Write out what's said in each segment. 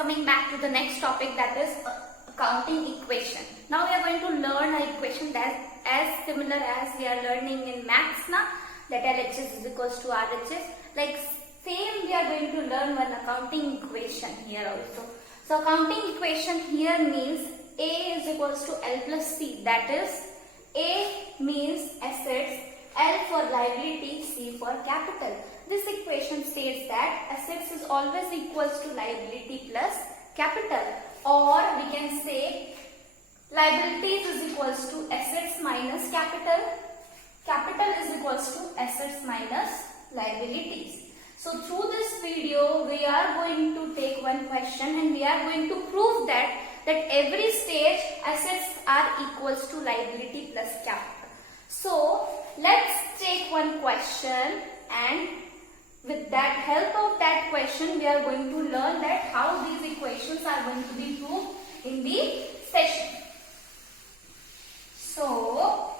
coming back to the next topic, that is accounting equation. Now we are going to learn an equation that as similar as we are learning in maths now, that LHS is equals to RHS. Like same we are going to learn one accounting equation here also. So accounting equation here means A is equals to L plus C, that is A means assets, L for liability, C for capital. This equation states that assets is always equals to liability plus capital, or we can say liabilities is equals to assets minus capital, capital is equals to assets minus liabilities. So through this video we are going to take one question and we are going to prove that every stage assets are equals to liability plus capital. So let's take one question, and with that help of that question we are going to learn that how these equations are going to be proved in the session. So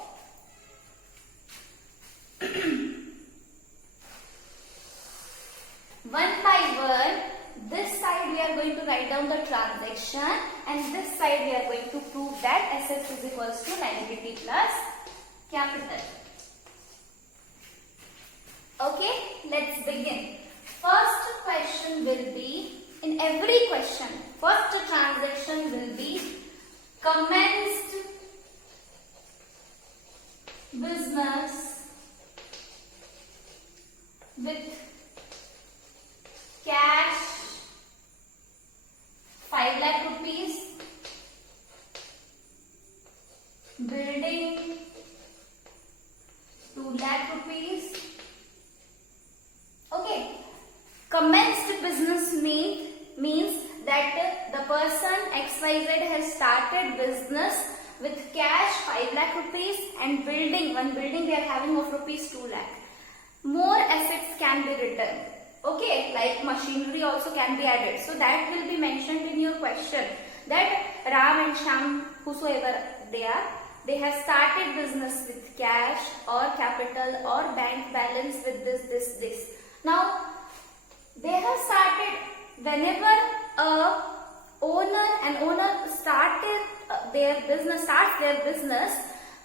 one by one, this side we are going to write down the transaction and this side we are going to prove that assets is equals to liability plus capital. Okay, let's begin. First question will be, in every question, first transaction will be commenced business with cash 5 lakh rupees, building 2 lakh rupees. Okay, commenced business means that the person XYZ has started business with cash 5 lakh rupees and building, one building they are having of rupees 2 lakh. More assets can be written. Okay, like machinery also can be added. So that will be mentioned in your question, that Ram and Sham, whosoever they are, they have started business with cash or capital or bank balance with this. Now, they have started, whenever an owner started their business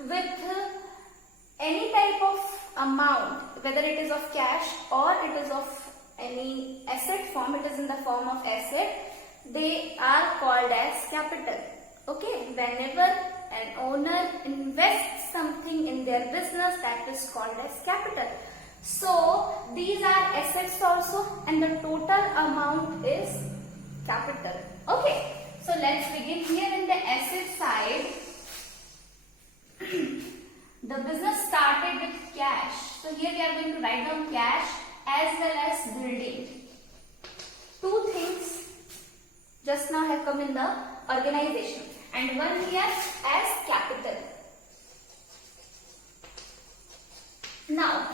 with any type of amount, whether it is of cash or it is of any asset form, it is in the form of asset, they are called as capital. Okay, whenever an owner invests something in their business, that is called as capital. So these are assets also and the total amount is capital. Okay, so let's begin here in the asset side. The business started with cash. So here we are going to write down cash as well as building. Two things just now have come in the organization and one here as capital. Now,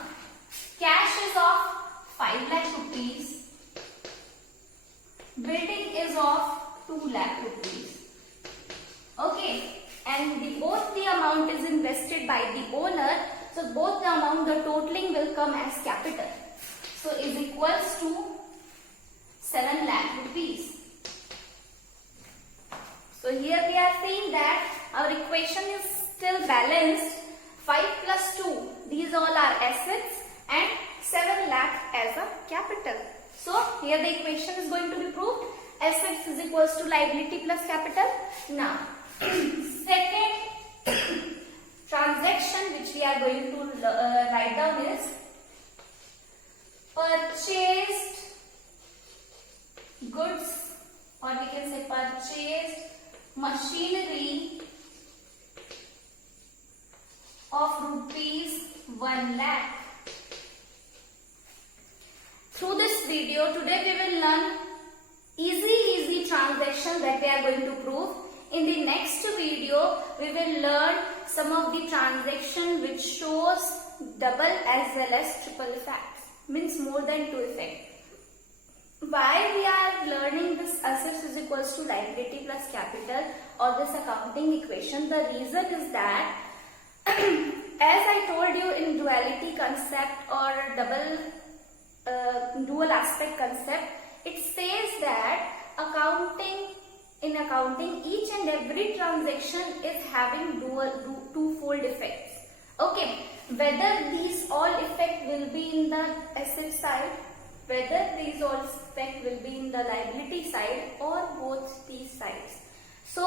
cash is of 5 lakh rupees, building is of 2 lakh rupees. Okay, and both the amount is invested by the owner, so both the amount, the totaling will come as capital. So is equals to 7 lakh rupees. So here we are saying that our equation is still balanced. 5 plus 2, these all are assets and 7 lakh as a capital. So here the equation is going to be proved. Assets is equals to liability plus capital. Now second transaction which we are going to write down is purchased goods, or we can say purchased machinery of rupees 1 lakh. Through this video today we will learn easy transactions that we are going to prove. In the next video we will learn some of the transaction which shows double as well as triple effects, means more than 2 effects. Why we are learning this assets is equals to liability plus capital or this accounting equation? The reason is that as I told you in duality concept or dual aspect concept, it says that accounting accounting, each and every transaction is having twofold effects. Okay, whether these all effect will be in the asset side, whether these all effect will be in the liability side, or both these sides. So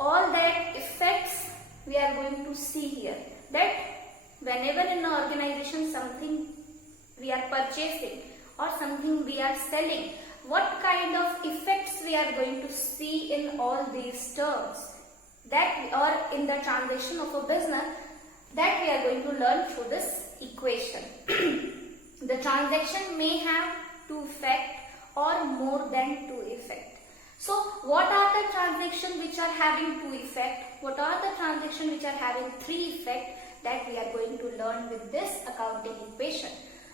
all that effects we are going to see here, that whenever in an organization something we are purchasing or something we are selling, what kind of effects we are going to see in all these terms, that or in the transaction of a business, that we are going to learn through this equation. The transaction may have two effects or more than two effects. So what are the transactions which are having two effects? What are the transactions which are having three effects? That we are going to learn with this accounting equation.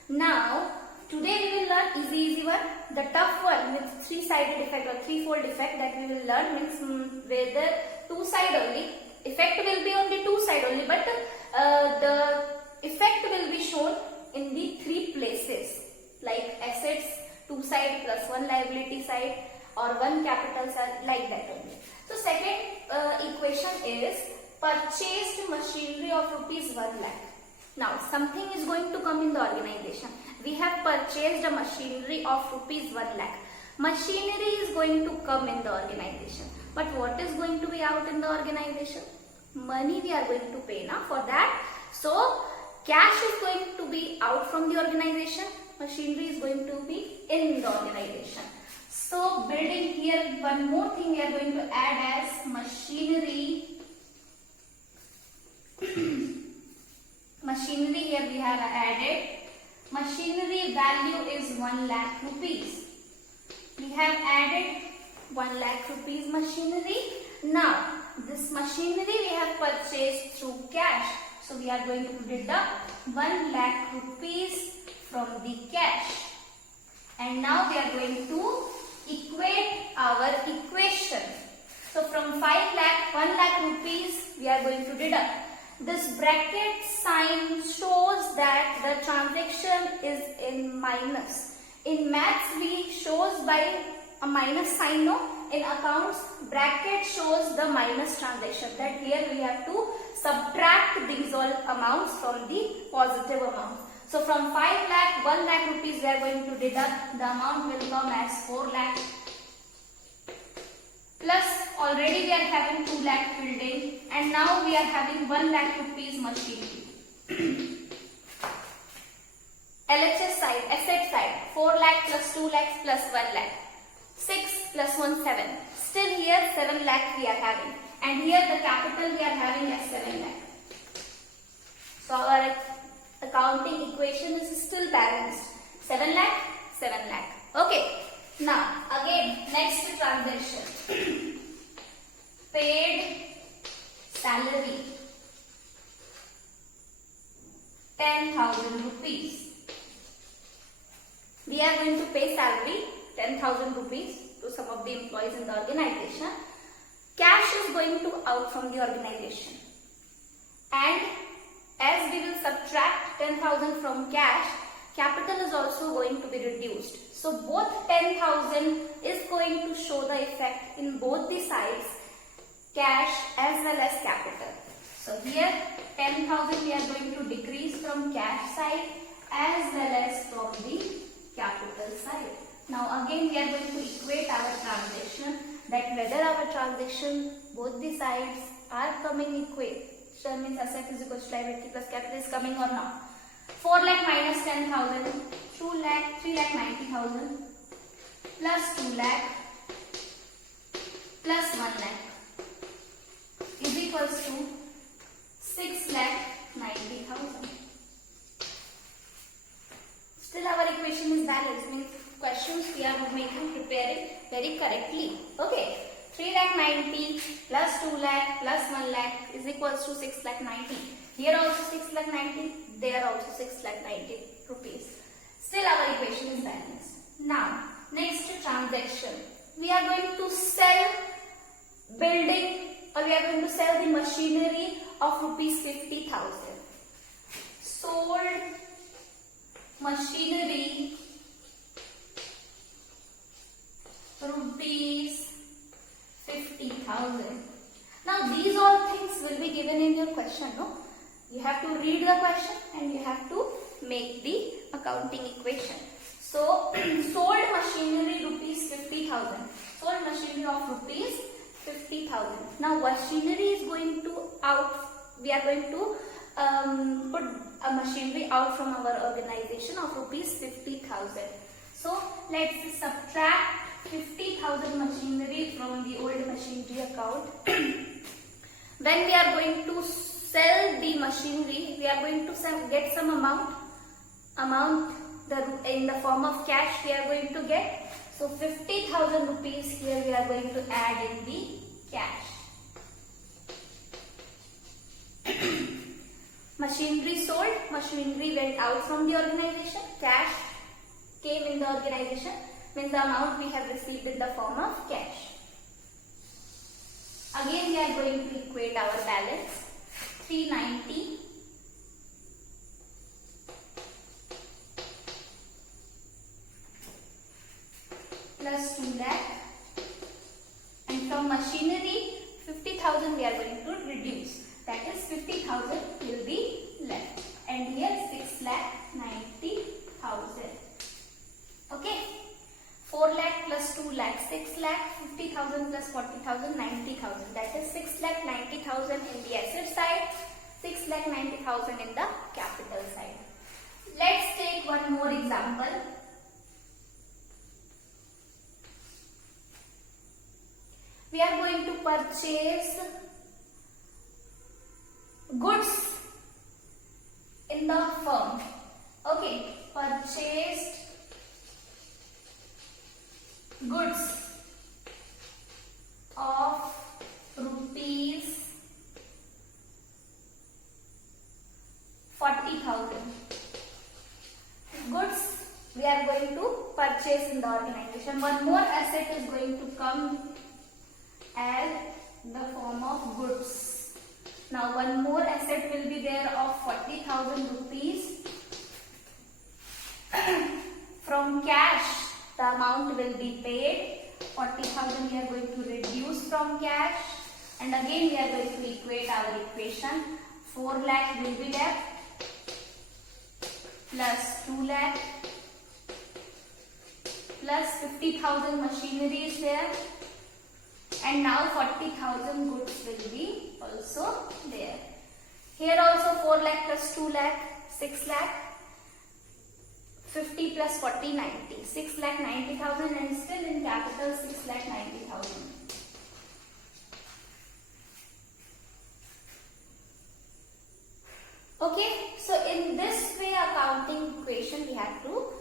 Now today we will learn easy one. The tough one with three-sided effect or threefold effect that we will learn means whether two side only. Effect will be on the two side only, but the effect will be shown in the three places, like assets two side plus one liability side, or one capital side, like that only. So second equation is purchased machinery of rupees 1 lakh. Now something is going to come in the organization. We have purchased a machinery of rupees 1 lakh. Machinery is going to come in the organization. But what is going to be out in the organization? Money we are going to pay now for that. So cash is going to be out from the organization. Machinery is going to be in the organization. So building here, one more thing we are going to add as machinery. Machinery here we have added. Machinery value is 1 lakh rupees. We have added 1 lakh rupees machinery. Now this machinery we have purchased through cash. So we are going to deduct 1 lakh rupees from the cash. And now we are going to equate our equation. So from 5 lakh, 1 lakh rupees we are going to deduct. This bracket sign shows that the transaction is in minus. In maths we shows by a minus sign, no? In accounts, bracket shows the minus transaction. That here we have to subtract these all amounts from the positive amount. So from 5 lakh, 1 lakh rupees we are going to deduct. The amount will come as 4 lakh. Plus already we are having 2 lakh building, and now we are having 1 lakh rupees machinery. LHS side, asset side, 4 lakh plus 2 lakhs plus 1 lakh. 6 plus 1, 7. Still here 7 lakh we are having. And here the capital we are having as 7 lakh. So our accounting equation is still balanced. 7 lakh, 7 lakh. Okay. Now again next transaction. Paid salary 10,000 rupees. We are going to pay salary 10,000 rupees to some of the employees in the organization. Cash is going to out from the organization. And as we will subtract 10,000 from cash, capital is also going to be reduced. So both 10,000 is going to show the effect in both the sides, cash as well as capital. So here 10,000 we are going to decrease from cash side as well as from the capital side. Now again we are going to equate our transaction, that whether our transaction both the sides are coming equate. So means asset is equal to liability plus capital is coming or not. 4 lakh minus 10,000, 2 lakh, 3 lakh 90,000 plus 2 lakh plus 1 lakh is equals to 6 lakh 90,000. Still our equation is balanced, means questions we are preparing very correctly. Okay, 3 lakh 90 plus 2 lakh plus 1 lakh is equals to 6 lakh 90. Here also 6 lakh 90, there also 6 lakh 90 rupees. Still our equation is balanced. Now next transaction, we are going to sell building, or we are going to sell the machinery of rupees 50,000. Sold machinery rupees 50,000. Now these all things will be given in your question, no? You have to read the question and you have to make the accounting equation. So sold machinery rupees 50,000. Sold machinery of rupees 50,000. Now machinery is going to out. We are going to put a machinery out from our organization of rupees 50,000. So let's subtract 50,000 machinery from the old machinery account. When we are going to sell the machinery, we are going to get some amount in the form of cash we are going to get. So 50,000 rupees here we are going to add in the cash. Machinery sold, machinery went out from the organization, cash came in the organization, means the amount we have received in the form of cash. Again we are going to equate our balance. 390 plus 2 lakh, and from machinery 50,000 we are going to reduce, that is 50,000 will be left, and here 6,90,000. Okay, 4 lakh plus 2 lakh, 6 lakh, 50,000 plus 40,000, 90,000, that is 6,90,000 in the asset side, 6,90,000 in the capital side. Let's take one more example. We are going to purchase goods in the firm. Okay, purchased goods of rupees 40,000. Goods we are going to purchase in the organization. One more asset is going to come as the form of goods. Now one more asset will be there of 40,000 rupees. From cash the amount will be paid. 40,000 we are going to reduce from cash, and again we are going to equate our equation. 4 lakh will be left plus 2 lakh plus 50,000 machinery is there, and now 40,000 goods will be also there. Here also 4 lakh plus 2 lakh, 6 lakh, 50 plus 40, 90, 6,90,000, and still in capital 6,90,000. Okay, so in this way accounting equation we have to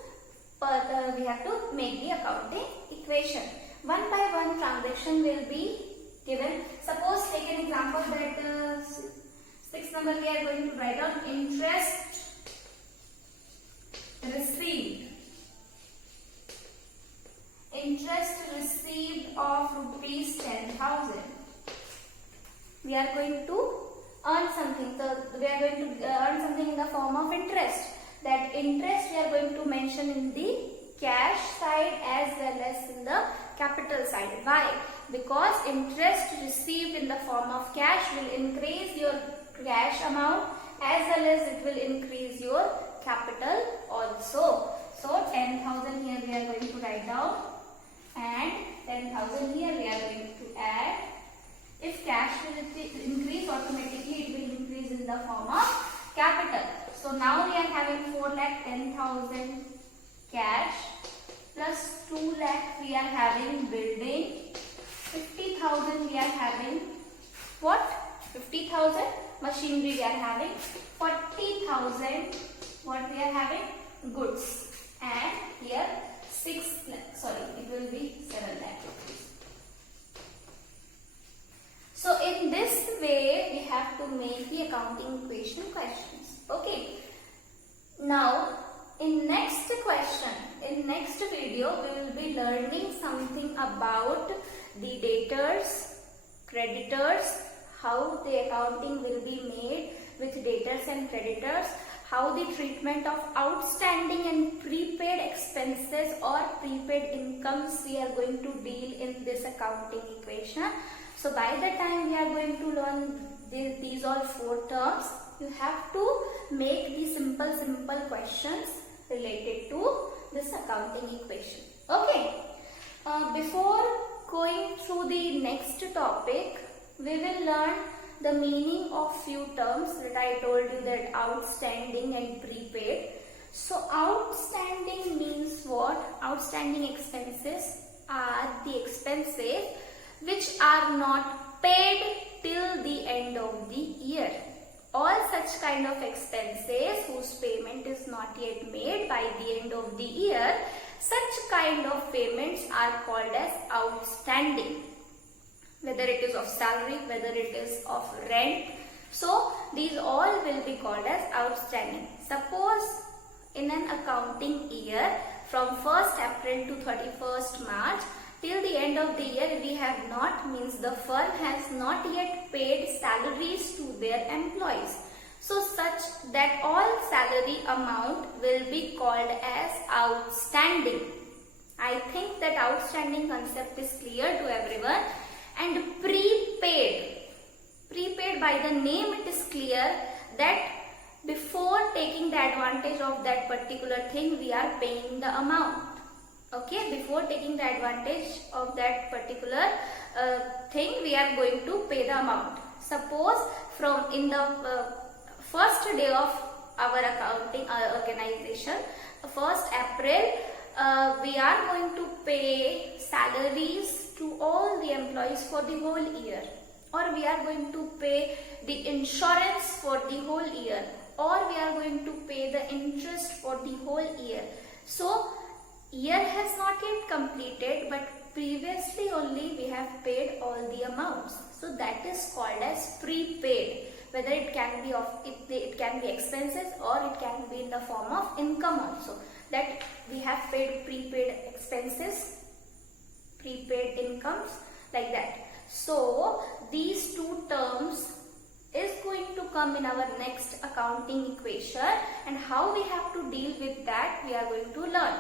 make the accounting equation. One by one transaction will be given. Suppose take an example that 6th number we are going to write down interest received. Interest received of rupees 10,000. We are going to earn something. So we are going to earn something in the form of interest. That interest we are going to mention in the cash side as well as in the capital side. Why? Because interest received in the form of cash will increase your cash amount as well as it will increase your capital also. So 10,000 here we are going to write down, and 10,000 here we are going to add. If cash will increase, automatically it will increase in the form of capital. So now we are having 4,10,000 cash plus 2 lakh we are having building, 50,000 we are having what? 50,000 machinery we are having, 40,000 what we are having? Goods, and here 6 lakh, sorry, it will be 7 lakh rupees. So in this way we have to make the accounting equation questions. Okay. Now in next question, in next video we will be learning something about the debtors, creditors, how the accounting will be made with debtors and creditors, how the treatment of outstanding and prepaid expenses or prepaid incomes we are going to deal in this accounting equation. So by the time we are going to learn these all 4 terms, you have to make the simple questions related to this accounting equation. Okay. Before going through the next topic, we will learn the meaning of few terms that I told you, that outstanding and prepaid. So outstanding means what? Outstanding expenses are the expenses which are not paid till the end of the year. All such kind of expenses whose payment is not yet made by the end of the year, such kind of payments are called as outstanding. Whether it is of salary, whether it is of rent. So these all will be called as outstanding. Suppose in an accounting year from 1st April to 31st March, till the end of the year we have not, means the firm has not yet paid salaries to their employees. So such that all salary amount will be called as outstanding. I think that outstanding concept is clear to everyone. And prepaid. Prepaid, by the name it is clear that before taking the advantage of that particular thing, we are paying the amount. Okay, before taking the advantage of that particular thing, we are going to pay the amount. Suppose from in the first day of our accounting organization, 1st April, we are going to pay salaries to all the employees for the whole year, or we are going to pay the insurance for the whole year, or we are going to pay the interest for the whole year. So year has not yet completed, but previously only we have paid all the amounts. So that is called as prepaid. Whether it can be it can be expenses or it can be in the form of income also. That we have paid prepaid expenses, prepaid incomes, like that. So these 2 terms is going to come in our next accounting equation, and how we have to deal with that we are going to learn.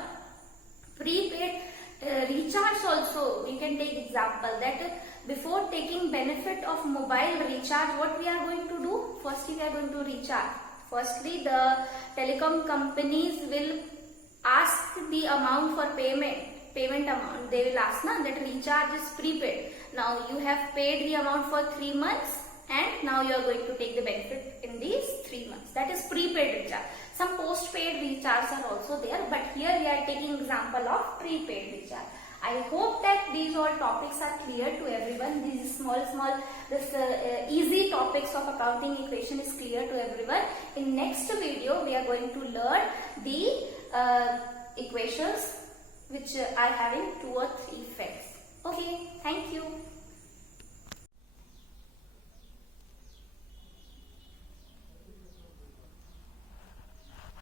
Prepaid recharge also, we can take example that before taking benefit of mobile recharge, what we are going to do? Firstly we are going to recharge. Firstly the telecom companies will ask the amount for payment amount. They will ask that recharge is prepaid. Now you have paid the amount for 3 months and now you are going to take the benefit in these 3 months. That is prepaid recharge. Some postpaid recharge are also there, but here we are taking example of prepaid recharge. I hope that these all topics are clear to everyone. These easy topics of accounting equation is clear to everyone. In next video we are going to learn the equations which are having 2 or 3 effects. Okay, thank you.